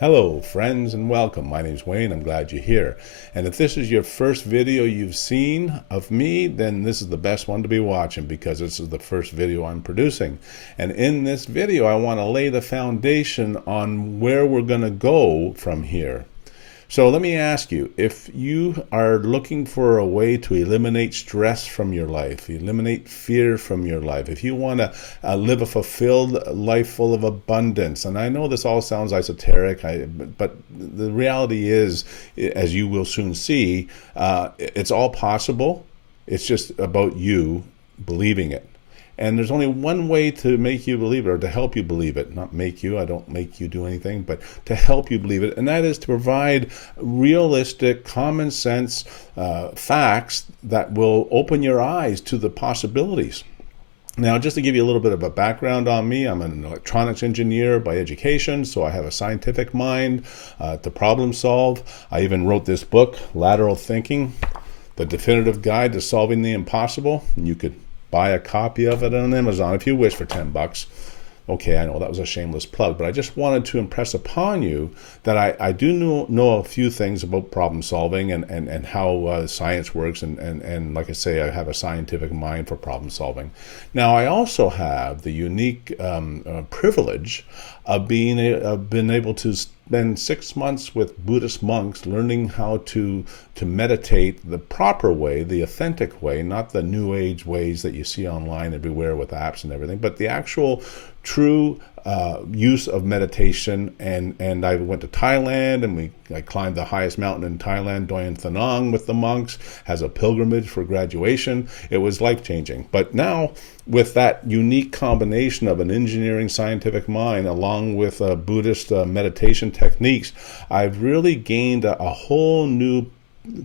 Hello, friends, and welcome. My name is Wayne. I'm glad you're here. And if this is your first video you've seen of me, then this is the best one to be watching because this is the first video I'm producing. And in this video, I want to lay the foundation on where we're going to go from here. So let me ask you, if you are looking for a way to eliminate stress from your life, eliminate fear from your life, if you want to live a fulfilled life full of abundance, and I know this all sounds esoteric, but the reality is, as you will soon see, it's all possible. It's just about you believing it. And there's only one way to make you believe it, or to help you believe it. Not make you, I don't make you do anything, but to help you believe it. And that is to provide realistic, common sense facts that will open your eyes to the possibilities. Now, just to give you a little bit of a background on me, I'm an electronics engineer by education, so I have a scientific mind to problem solve. I even wrote this book, Lateral Thinking, The Definitive Guide to Solving the Impossible. And you could buy a copy of it on Amazon if you wish for $10. Okay, I know that was a shameless plug, but I just wanted to impress upon you that I do know a few things about problem solving and how science works, and like I say, I have a scientific mind for problem solving. Now, I also have the unique privilege of being able to spend 6 months with Buddhist monks learning how to meditate the proper way, the authentic way, not the new age ways that you see online everywhere with apps and everything, but the actual true use of meditation. And I went to Thailand, and I climbed the highest mountain in Thailand, Doi Thanang, with the monks, as a pilgrimage for graduation. It was life-changing. But now, with that unique combination of an engineering scientific mind along with Buddhist meditation techniques, I've really gained a whole new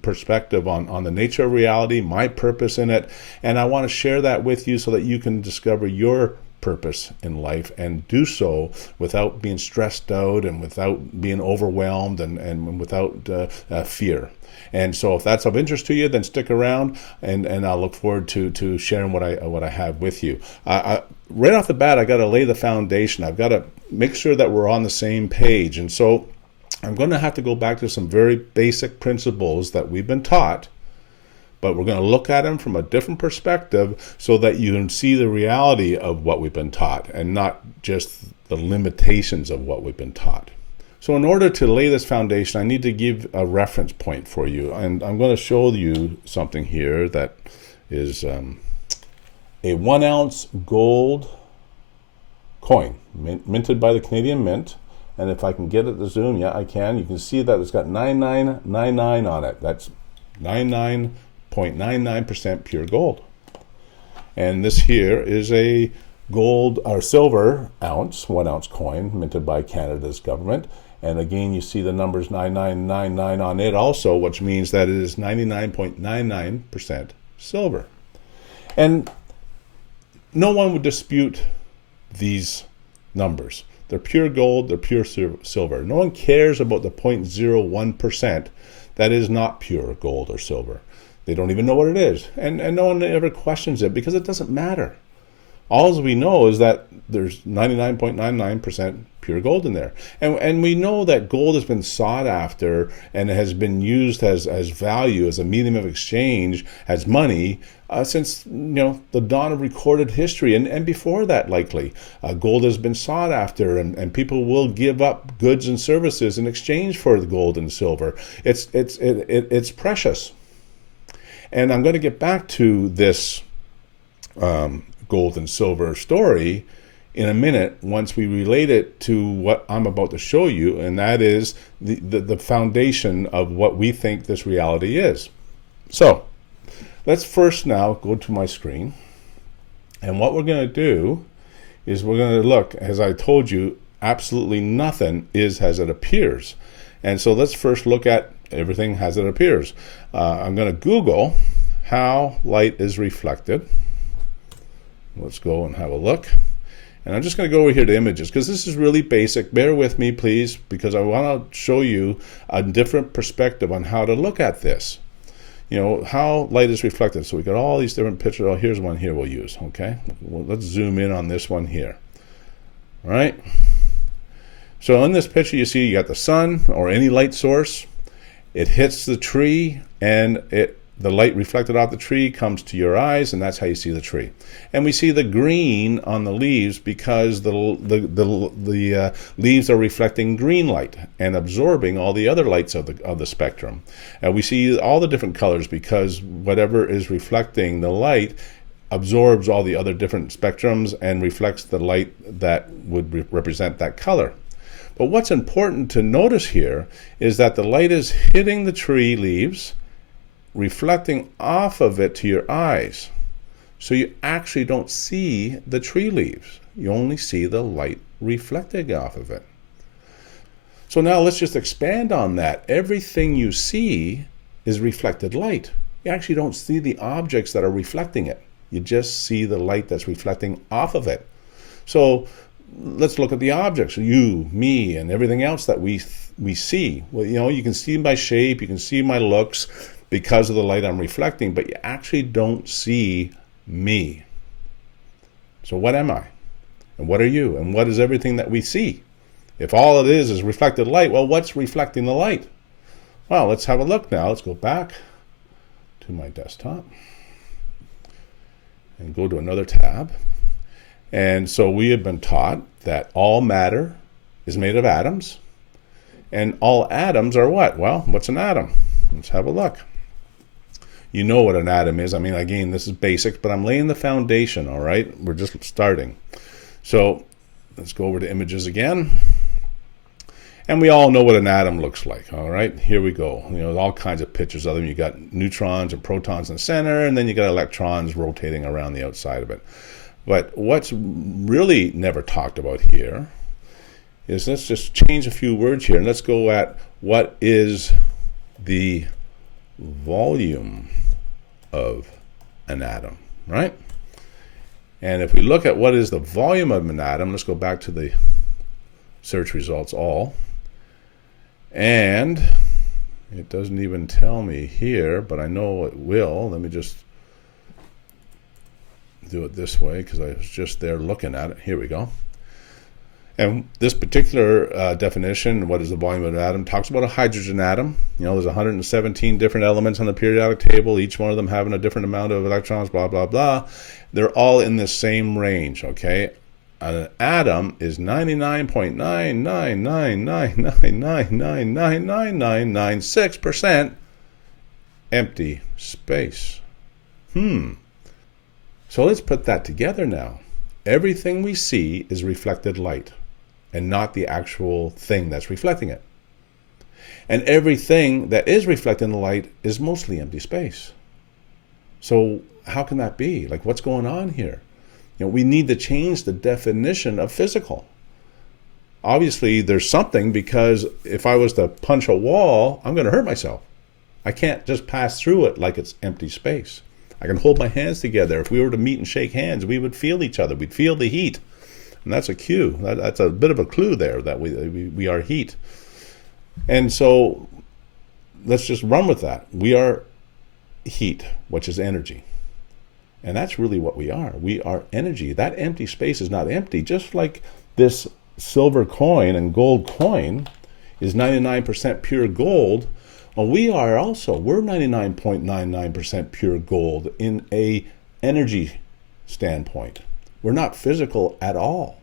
perspective on the nature of reality, my purpose in it, and I want to share that with you so that you can discover your purpose in life and do so without being stressed out and without being overwhelmed and without fear. And so if that's of interest to you, then stick around, and I'll look forward to sharing what I have with you. Right off the bat, I got to lay the foundation. I've got to make sure that we're on the same page. And so I'm going to have to go back to some very basic principles that we've been taught, but we're going to look at them from a different perspective so that you can see the reality of what we've been taught and not just the limitations of what we've been taught. So in order to lay this foundation, I need to give a reference point for you. And I'm going to show you something here that is a 1 ounce gold coin minted by the Canadian Mint. And if I can get it to zoom, yeah, I can. You can see that it's got 9999 on it. That's 99.99% pure gold. And this here is a gold or silver ounce, 1 ounce coin minted by Canada's government. And again, you see the numbers 9999 on it also, which means that it is 99.99% silver. And no one would dispute these numbers. They're pure gold, they're pure silver. No one cares about the 0.01% that is not pure gold or silver. They don't even know what it is. And no one ever questions it because it doesn't matter. All we know is that there's 99.99% pure gold in there. And we know that gold has been sought after and has been used as value, as a medium of exchange, as money, since the dawn of recorded history. And before that, likely, gold has been sought after, and people will give up goods and services in exchange for the gold and silver. It's precious. And I'm going to get back to this gold and silver story in a minute once we relate it to what I'm about to show you, and that is the foundation of what we think this reality is. So let's first now go to my screen, and what we're going to do is we're going to look, as I told you, absolutely nothing is as it appears. And so let's first look at everything as it appears. I'm going to Google how light is reflected. Let's go and have a look. And I'm just going to go over here to images because this is really basic. Bear with me, please, because I want to show you a different perspective on how to look at this. How light is reflected. So we got all these different pictures. Oh, here's one here we'll use, okay? Well, let's zoom in on this one here. All right? So in this picture, you see you got the sun or any light source. It hits the tree, and the light reflected off the tree comes to your eyes, and that's how you see the tree. And we see the green on the leaves because the leaves are reflecting green light and absorbing all the other lights of the spectrum. And we see all the different colors because whatever is reflecting the light absorbs all the other different spectrums and reflects the light that would represent that color. But what's important to notice here is that the light is hitting the tree leaves, reflecting off of it to your eyes. So you actually don't see the tree leaves. You only see the light reflecting off of it. So now let's just expand on that. Everything you see is reflected light. You actually don't see the objects that are reflecting it. You just see the light that's reflecting off of it. So let's look at the objects, you, me, and everything else that we see. Well, you can see my shape, you can see my looks because of the light I'm reflecting, but you actually don't see me. So what am I? And what are you? And what is everything that we see? If all it is reflected light, well, what's reflecting the light? Well, let's have a look now. Let's go back to my desktop and go to another tab. And so we have been taught that all matter is made of atoms. And all atoms are what? Well, what's an atom? Let's have a look. You know what an atom is. I mean, again, this is basics, but I'm laying the foundation, all right? We're just starting. So let's go over to images again. And we all know what an atom looks like, all right? Here we go. All kinds of pictures of them. You got neutrons and protons in the center, and then you got electrons rotating around the outside of it. But what's really never talked about here is, let's just change a few words here, and let's go at what is the volume of an atom, right? And if we look at what is the volume of an atom, let's go back to the search results all. And it doesn't even tell me here, but I know it will. Let me just do it this way because I was just there looking at it. Here we go. And this particular definition, what is the volume of an atom, talks about a hydrogen atom. There's 117 different elements on the periodic table, each one of them having a different amount of electrons, blah, blah, blah. They're all in the same range, okay? An atom is 99.99999999996% empty space. So let's put that together now. Everything we see is reflected light and not the actual thing that's reflecting it. And everything that is reflecting the light is mostly empty space. So how can that be? Like, what's going on here? We need to change the definition of physical. Obviously, there's something, because if I was to punch a wall, I'm going to hurt myself. I can't just pass through it like it's empty space. I can hold my hands together. If we were to meet and shake hands, we would feel each other. We'd feel the heat. And that's a cue. That's a bit of a clue there that we are heat. And so let's just run with that. We are heat, which is energy. And that's really what we are. We are energy. That empty space is not empty. Just like this silver coin and gold coin is 99% pure gold, well, we are also. We're 99.99% pure gold in a energy standpoint. We're not physical at all.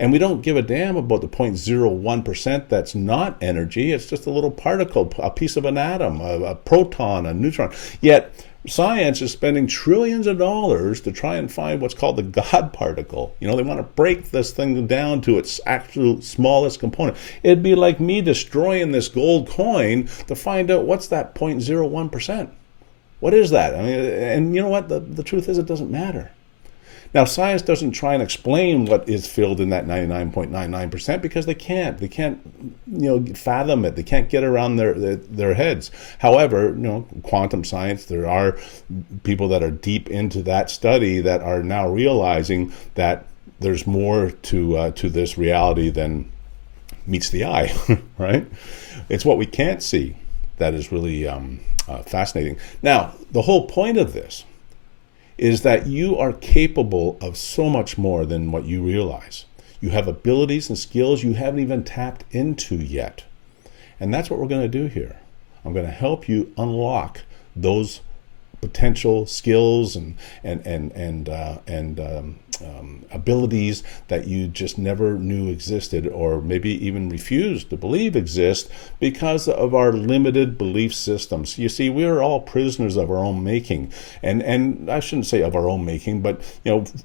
And we don't give a damn about the 0.01% that's not energy. It's just a little particle, a piece of an atom, a proton, a neutron. Yet science is spending trillions of dollars to try and find what's called the God particle. They want to break this thing down to its absolute smallest component. It'd be like me destroying this gold coin to find out what's that 0.01%. What is that? I mean, and you know what? The truth is, it doesn't matter. Now, science doesn't try and explain what is filled in that 99.99% because they can't. They can't, fathom it. They can't get around their heads. However, quantum science, there are people that are deep into that study that are now realizing that there's more to this reality than meets the eye, right? It's what we can't see that is really fascinating. Now, the whole point of this is that you are capable of so much more than what you realize. You have abilities and skills you haven't even tapped into yet. And that's what we're going to do here. I'm going to help you unlock those potential skills and abilities that you just never knew existed, or maybe even refused to believe exist because of our limited belief systems. You see, we are all prisoners of our own making, and I shouldn't say of our own making, but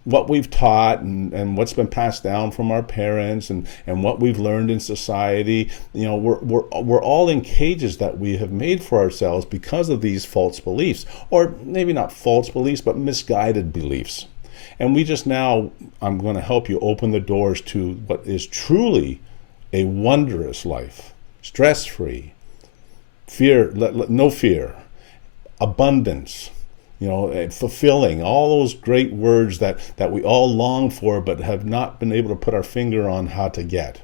what we've taught and what's been passed down from our parents and what we've learned in society. We're all in cages that we have made for ourselves because of these false beliefs, or maybe not false beliefs, but misguided beliefs. And I'm going to help you open the doors to what is truly a wondrous life. Stress-free, no fear, abundance, fulfilling, all those great words that we all long for but have not been able to put our finger on how to get.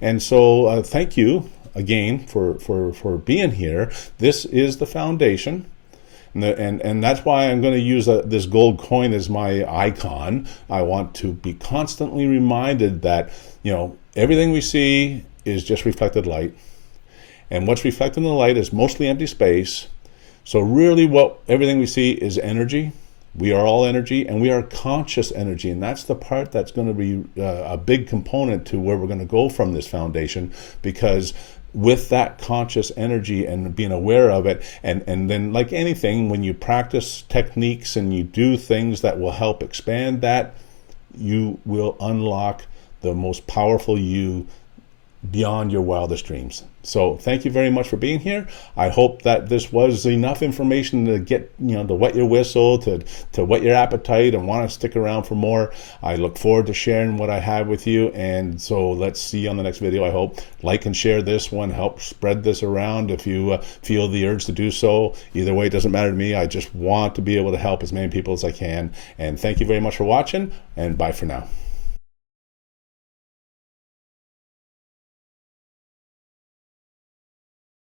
And so thank you again for being here. This is the foundation. And that's why I'm going to use this gold coin as my icon. I want to be constantly reminded that, everything we see is just reflected light. And what's reflected in the light is mostly empty space. So really everything we see is energy. We are all energy, and we are conscious energy. And that's the part that's going to be a big component to where we're going to go from this foundation, because with that conscious energy and being aware of it, and then, like anything, when you practice techniques and you do things that will help expand that, you will unlock the most powerful you beyond your wildest dreams. So thank you very much for being here. I hope that this was enough information to get, to wet your whistle, to whet your appetite and want to stick around for more. I look forward to sharing what I have with you. And so let's see you on the next video, I hope. Like and share this one. Help spread this around if you feel the urge to do so. Either way, it doesn't matter to me. I just want to be able to help as many people as I can. And thank you very much for watching, and bye for now.